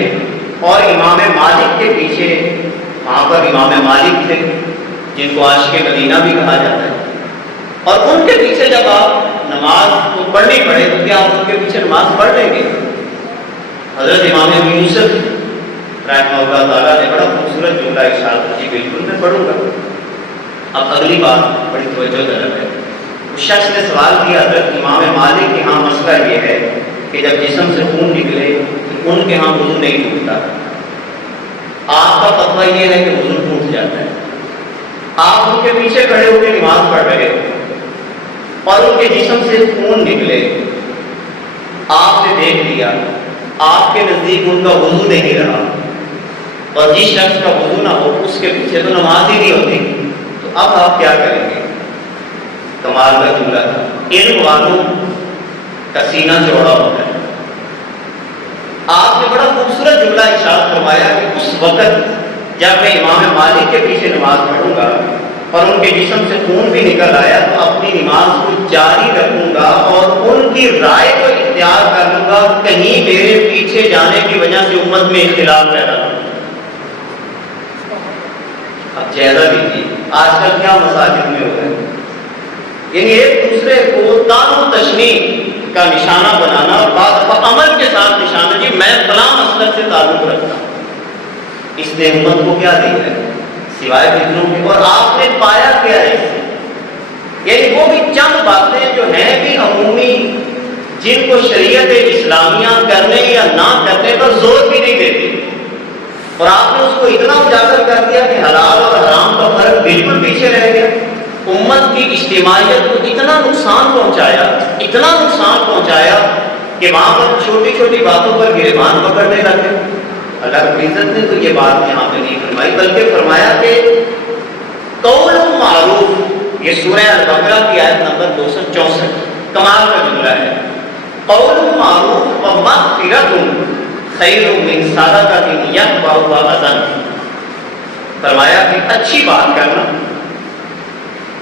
اور امام مالک کے پیچھے، وہاں پر امام مالک تھے جن کو عاشق مدینہ بھی کہا جاتا ہے، اور ان کے پیچھے جب آپ نماز کو پڑھنی پڑے تو کیا آپ ان کے پیچھے نماز پڑھ لیں گے؟ حضرت امام ابو یوسف رحمہ اللہ تعالیٰ نے بڑا خوبصورت جملہ ارشاد کیا، جی بالکل میں پڑھوں گا. اب اگلی بات بڑی توجہ طلب ہے. اس شخص نے سوال کیا، حضرت امام مالک کے ہاں مسئلہ یہ ہے کہ جب جسم سے خون نکلے تو ان کے ہاں وضو نہیں ٹوٹتا، آپ کا فتویٰ یہ ہے کہ وضو ٹوٹ جاتا ہے. آپ ان کے پیچھے کھڑے ہو کے نماز پڑھ رہے ہو اور ان کے جسم سے خون نکلے، آپ نے دیکھ لیا، آپ کے نزدیک ان کا وضو نہیں رہا، اور جس شخص کا وضو نہ ہو اس کے پیچھے تو نماز ہی نہیں ہوتی، تو اب آپ کیا کریں گے؟ کمال کا جملہ تھا. علم والوں کا سینہ چوڑا ہوتا ہے. آپ نے بڑا خوبصورت جملہ ارشاد فرمایا کہ اس وقت جب میں امام مالک کے پیچھے نماز پڑھوں گا اور ان کے جسم سے خون بھی نکل آیا تو اپنی نماز کو جاری رکھوں گا اور ان کی رائے کو اختیار کر لوں گا، کہیں میرے پیچھے جانے کی وجہ سے امت میں اختلاف پیدا ہو. اب جائزہ دیجیے آج کل کیا مساجد میں ہو رہا ہے، یعنی ایک دوسرے کو تان و تشنیع کا نشانہ بنانا، اور بعد عمل کے ساتھ نشانہ، جی میں فلاں مسلک سے تعلق رکھتا ہوں. اس نے امت کو کیا دیا ہے سوائے فتنوں کے؟ اور آپ نے پایا کیا ہے اس سے؟ یعنی وہ بھی چند باتیں جو ہیں بھی عمومی، جن کو شریعت اسلامیہ کرنے یا نہ کرنے پر زور بھی نہیں دیتی، اور آپ نے اس کو اتنا اجاگر کر دیا کہ حلال اور حرام کا فرق بالکل پیچھے رہ گیا. امت کی اجتماعیت کو اتنا نقصان پہنچایا کہ وہاں پر چھوٹی چھوٹی باتوں پر گریبان پکڑنے لگے. اللہ رب العزت نے تو یہ بات یہاں پہ نہیں فرمائی، بلکہ فرمایا کہ قول معروف، یہ سورہ البقرہ کی آیت نمبر 264، کمال کا جملہ ہے۔ قول معروف و مغفرۃ خیر من صدقۃ یتبعها اذى، فرمایا کہ اچھی بات کرنا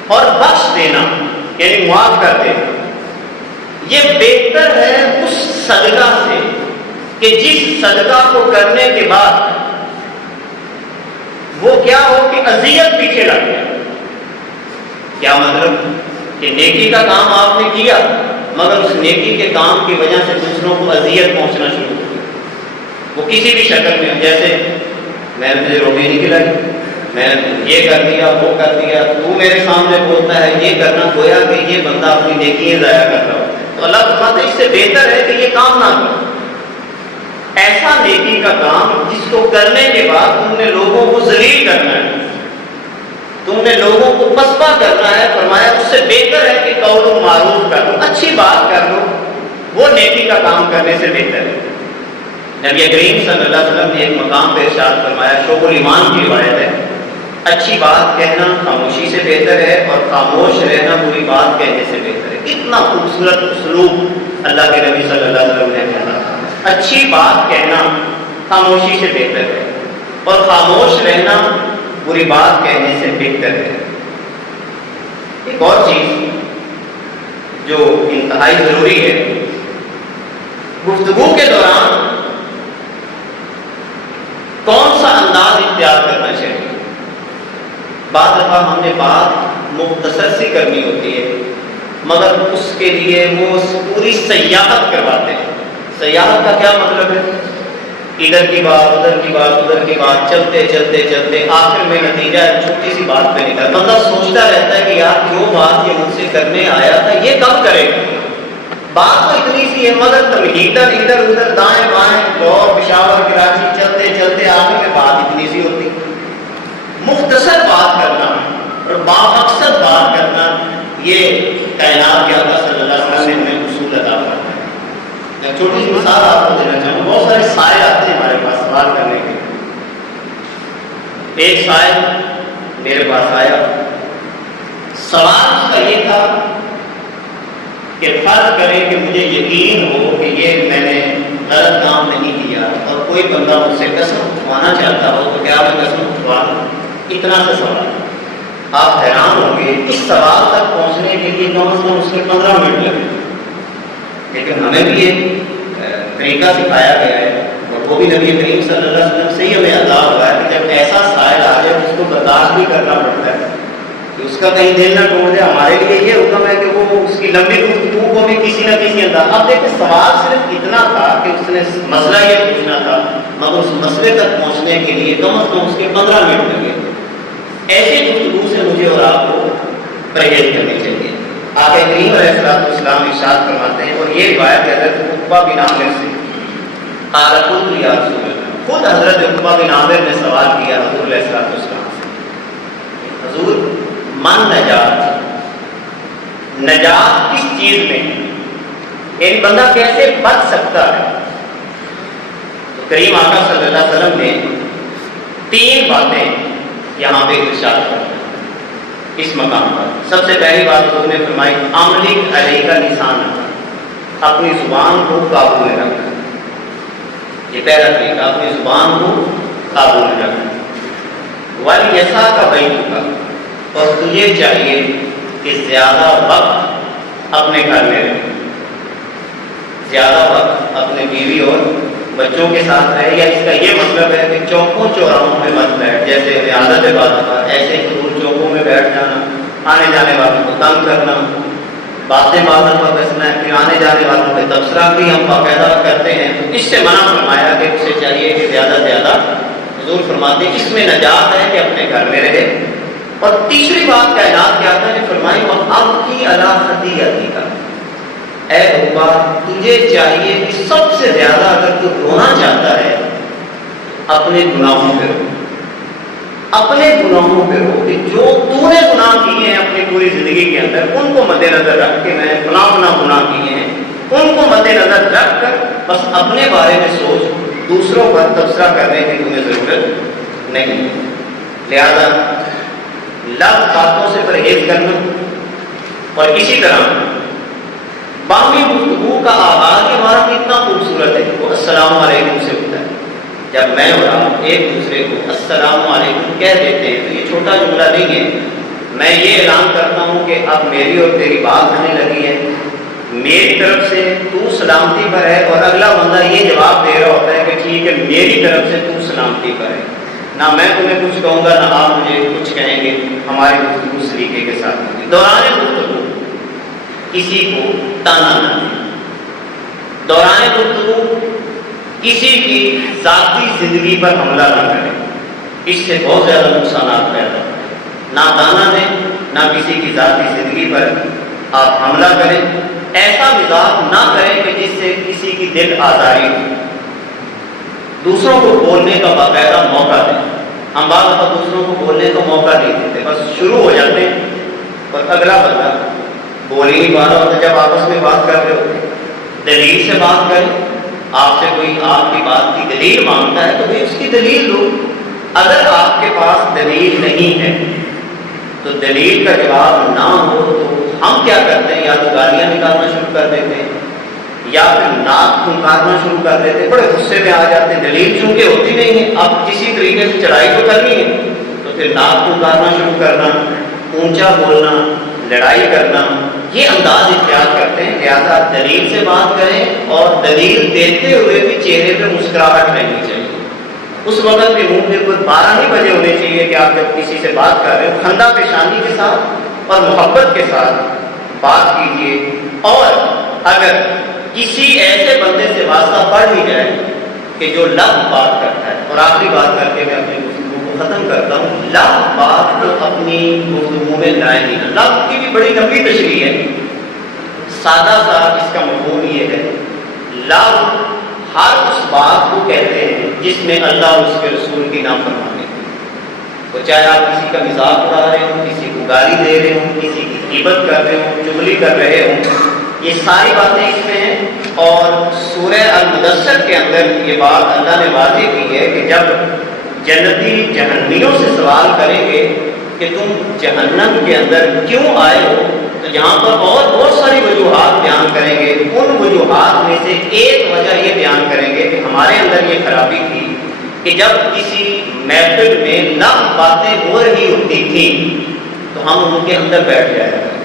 اور بخش دینا یعنی معاف کر دینا، یہ بہتر ہے اس صدقہ سے کہ جس صدقہ کو کرنے کے بعد وہ کیا ہو کہ اذیت پیچھے لگ گیا۔ کیا مطلب کہ نیکی کا کام آپ نے کیا مگر اس نیکی کے کام کی وجہ سے دوسروں کو اذیت پہنچنا شروع ہو گئی، وہ کسی بھی شکل میں، جیسے میں نے تجھے روٹی نہیں کھلائی، میں نے یہ کر دیا وہ کر دیا، تو میرے سامنے بولتا ہے یہ کرنا، گویا کہ یہ بندہ اپنی نیکیاں ضائع کر رہا ہو۔ تو اللہ فرماتا ہے اس سے بہتر ہے کہ یہ کام نہ کرو، ایسا نیکی کا کام جس کو کرنے کے بعد تم نے لوگوں کو ذلیل کرنا ہے، تم نے لوگوں کو پسپا کرنا ہے، فرمایا اس سے بہتر ہے کہ قول معروف کر لو، اچھی بات کر لو، وہ نیکی کا کام کرنے سے بہتر ہے۔ نبی کریم صلی اللہ علیہ وسلم نے ایک مقام پہ ارشاد فرمایا، شعب الایمان کی روایت ہے، اچھی بات کہنا خاموشی سے بہتر ہے اور خاموش رہنا بری بات کہنے سے بہتر ہے۔ کتنا خوبصورت اسلوب اللہ کے نبی صلی اللہ علیہ وسلم نے کہا، اچھی بات کہنا خاموشی سے بہتر ہے اور خاموش رہنا بری بات کہنے سے بہتر ہے۔ ایک اور چیز جو انتہائی ضروری ہے، گفتگو کے دوران کون سا انداز اختیار کرنا چاہیے۔ بعض دفعہ ہم نے بات مختصر سی کرنی ہوتی ہے مگر اس کے لیے وہ پوری سیاحت کرواتے ہیں۔ سیاحت کا کیا مطلب ہے؟ ادھر کی بات ادھر کی بات ادھر کی بات، چلتے چلتے چلتے آخر میں نتیجہ چھوٹی سی بات پہ نکلا، بندہ سوچتا رہتا ہے کہ یار جو بات یہ مجھ سے کرنے آیا تھا یہ کب کرے گا، بات تو اتنی سی ہے مگر تمہیدن ادھر ادھر دائیں بائیں دور پشاور کراچی چلتے چلتے آخر میں بات اتنی سی ہوتی۔ مختصر بات کرنا اور بامقصد بات کرنا، یہ کائنات کے اللہ صلی اللہ علیہ وسلم نے اصول عطا فرمایا۔ میں چھوٹی سی مثال آپ کو دینا چاہوں گا، بہت سارے سائل آتے ہیں ہمارے پاس سوال کرنے کے۔ ایک سائل میرے پاس آیا، سوال اس کا یہ تھا کہ فرض کریں کہ مجھے یقین ہو کہ یہ میں نے غلط کام نہیں کیا اور کوئی بندہ مجھ سے قسم اٹھوانا چاہتا ہو تو کیا میں قسم اٹھوا لوں؟ اتنا سا سوال۔ آپ حیران ہوں گے اس سوال تک پہنچنے کے لیے کم از کم اس کے 15 منٹ لگے، لیکن ہمیں بھی ایک طریقہ سکھایا گیا ہے اور وہ بھی نبی کریم صلی اللہ علیہ وسلم سے ہی ہمیں عطا ہوا ہے کہ جب ایسا سائل آ جائے اس کو برداشت بھی کرنا پڑتا ہے کہ اس کا کہیں دل نہ ٹوٹ جائے۔ ہمارے لیے یہ حکم ہے کہ وہ اس کی لمبی گفتگو کو بھی کسی نہ کسی انداز، اب دیکھیں سوال صرف اتنا تھا کہ اس نے مسئلہ یہ پوچھنا تھا مگر اس مسئلے تک پہنچنے کے لیے کم از کم اس کے 15 منٹ لگے۔ ایسی گفتگو سے مجھے اور آپ کو پرہیز کرنی چاہیے۔ آقا کریم علیہ السلام ارشاد فرماتے ہیں، اور یہ روایت حضرت عقبہ بن عامر سے، قال قلت یا رسول اللہ، خود حضرت عقبہ بن عامر نے سوال کیا حضور علیہ السلام سے، حضور من نجات، نجات کس چیز میں، یعنی بندہ کیسے بچ سکتا ہے؟ تو کریم آقا صلی اللہ علیہ وسلم نے 3 باتیں یہاں پہ ارشاد فرمایا اس مقام پر۔ سب سے پہلی بات حضور نے فرمائی، املک علیک لسان، اپنی زبان کو قابو میں رکھنا، یہ پہلا طریقہ، اپنی زبان کو قابو میں رکھنا۔ وَلْيَسَعْكَ بَيْتُكَ، اور تجھے چاہیے کہ زیادہ وقت اپنے گھر میں رہے، زیادہ وقت اپنے بیوی اور بچوں کے ساتھ رہے، یا اس کا یہ مطلب ہے کہ چوکوں چوراہوں میں مت بیٹھ، جیسے ہمیں عادت ہے بات کا ایسے فضول چوکوں میں بیٹھ جانا، آنے جانے والوں کو تنگ کرنا، باتیں باتوں پر بسنا ہے، پھر آنے جانے والوں پہ تبصرہ بھی ہم باقاعدہ کرتے ہیں، تو اس سے منع فرمایا کہ اسے چاہیے کہ زیادہ سے زیادہ، حضور فرماتے ہیں اس میں نجات ہے کہ اپنے گھر میں رہے۔ اور تیسری بات کائنات کیا تھا کہ فرمائی وَأَبْكِي عَلَىٰ خَطِيئَتِكَ، اے عقبہ تجھے چاہیے کہ سب سے زیادہ اگر تو رونا چاہتا ہے اپنے گناہوں پہ رو، اپنے گناہوں پہ رو، کہ جو تو نے گناہ کیے ہیں اپنی پوری زندگی کے اندر ان کو مد نظر رکھ کے، میں فلاں گناہ کیے ہیں ان کو مد نظر رکھ کر بس اپنے بارے میں سوچ، دوسروں پر تبصرہ کرنے کی تمہیں ضرورت نہیں۔ لہذا لفظ باتوں سے پرہیز کرنا، اور اسی طرح باہمی گفتگو کا آغاز ہمارا کتنا خوبصورت ہے، وہ السلام علیکم سے ہوتا ہے۔ جب میں اور آپ ایک دوسرے کو السلام علیکم کہہ دیتے ہیں تو یہ چھوٹا جملہ نہیں ہے، میں یہ اعلان کرتا ہوں کہ اب میری اور تیری بات ہونے لگی ہے، میری طرف سے تو سلامتی پر ہے، اور اگلا بندہ یہ جواب دے رہا ہوتا ہے کہ ٹھیک ہے میری طرف سے تو سلامتی پر ہے، نہ میں تمہیں کچھ کہوں گا نہ آپ مجھے کچھ کہیں گے، ہماری گفتگو سلیقے کے ساتھ ہوگی۔ دوران گفتگو کسی کو تانا نہ دیں، دوران گفتگو کسی کی ذاتی زندگی پر حملہ نہ کریں، اس سے بہت زیادہ نقصانات پیدا ہوتے ہیں۔ نہ تانا دیں، نہ کسی کی ذاتی زندگی پر آپ حملہ کریں، ایسا مزاح نہ کریں کہ جس سے کسی کی دل آزاری ہو۔ دوسروں کو بولنے کا باقاعدہ موقع دیں، ہم بعض دفعہ دوسروں کو بولنے کا موقع نہیں دیتے، بس شروع ہو جاتے ہیں اور اگلا بندہ بول ہی نہیں پا رہا ہوتا۔ جب آپس میں بات کر رہے ہوتے دلیل سے بات کریں، آپ سے کوئی آپ کی بات کی دلیل مانگتا ہے تو بھی اس کی دلیل دو۔ اگر آپ کے پاس دلیل نہیں ہے تو دلیل کا جواب نہ ہو تو ہم کیا کرتے ہیں، یا تو گالیاں نکالنا شروع کر دیتے ہیں یا پھر ناک پھنکارنا شروع کر دیتے ہیں، بڑے غصے میں آ جاتے ہیں۔ دلیل چونکہ ہوتی نہیں ہے، اب کسی طریقے سے چڑھائی تو کرنی ہے تو پھر ناک پھنکارنا شروع کرنا، اونچا بولنا، لڑائی کرنا، یہ انداز اختیار کرتے ہیں۔ لہٰذا دلیل سے بات کریں اور دلیل دیتے ہوئے بھی چہرے پہ مسکراہٹ رہنی چاہیے۔ اس وقت بھی منہ پہ کوئی 12 ہی بجے ہونے چاہیے کہ آپ جب کسی سے بات کر رہے ہو خندہ پیشانی کے ساتھ اور محبت کے ساتھ بات کیجیے۔ اور اگر کسی ایسے بندے سے واسطہ پڑ ہی جائے کہ جو لفظ بات کرتا ہے، اور آخری بات کر کے میں اپنی گفتگو کو ختم کرتا ہوں، لفظ بات کو اپنی گفتگو میں لائیں گی نا۔ لفظ کی بھی بڑی لمبی تشریح ہے، سادہ سا اس کا مفہوم یہ ہے، لفظ ہر اس بات کو کہتے ہیں جس میں اللہ اور اس کے رسول کی نافرمانی ہے۔ تو چاہے آپ کسی کا مذاق اڑا رہے ہوں، کسی کو گالی دے رہے ہوں، کسی کی غیبت کر رہے ہوں، چغلی کر رہے ہوں، یہ ساری باتیں اس میں ہیں۔ اور سورہ المدثر کے اندر یہ بات اللہ نے واضح کی ہے کہ جب جنتی جہنمیوں سے سوال کریں گے کہ تم جہنم کے اندر کیوں آئے ہو، تو یہاں پر اور بہت ساری وجوہات بیان کریں گے۔ ان وجوہات میں سے ایک وجہ یہ بیان کریں گے کہ ہمارے اندر یہ خرابی تھی کہ جب کسی محفل میں لفظ باتیں ہو رہی ہوتی تھیں تو ہم ان کے اندر بیٹھ جایا کرتے۔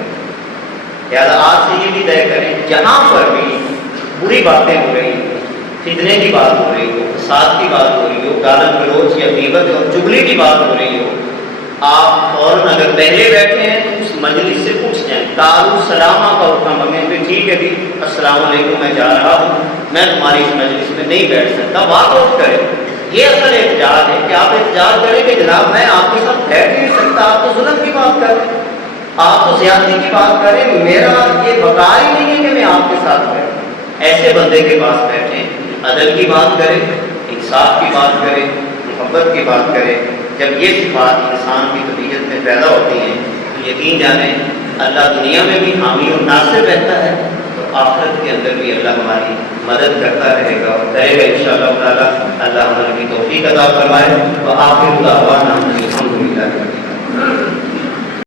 لہٰذا آج سے یہ بھی طے کریں، جہاں پر بھی بری باتیں ہو رہی ہوں، فتنے کی بات ہو رہی ہو، فساد کی بات ہو رہی ہو، گالن گلوچ یا غیبت اور چغلی کی بات ہو رہی ہو، آپ فوراً اگر پہلے بیٹھے ہیں تو اس مجلس سے اٹھ جائیں۔ قالوا سلامہ کا حکم ہمیں بھی، ٹھیک ہے بھی السلام علیکم میں جا رہا ہوں، میں تمہاری اس مجلس میں نہیں بیٹھ سکتا، واک آؤٹ کریں۔ یہ اصل احتجاج ہے کہ آپ احتجاج کریں کہ جناب میں آپ کے ساتھ بیٹھ نہیں سکتا، آپ تو ظلم کی بات کر رہے ہیں، آپ تو زیادتی کی بات کریں، میرا یہ وقار ہی نہیں ہے کہ میں آپ کے ساتھ بیٹھوں۔ ایسے بندے کے پاس بیٹھیں، عدل کی بات کریں، انصاف کی بات کریں، محبت کی بات کریں۔ جب یہ صفات انسان کی طبیعت میں پیدا ہوتی ہیں تو یقین جانیں اللہ دنیا میں بھی حامی اور ناصر رہتا ہے، تو آخرت کے اندر بھی اللہ ہماری مدد کرتا رہے گا اور کرے گا انشاءاللہ تعالیٰ۔ اللہ ہماری توفیق عطا فرمائے۔ وآخر دعوانا الحمدللہ۔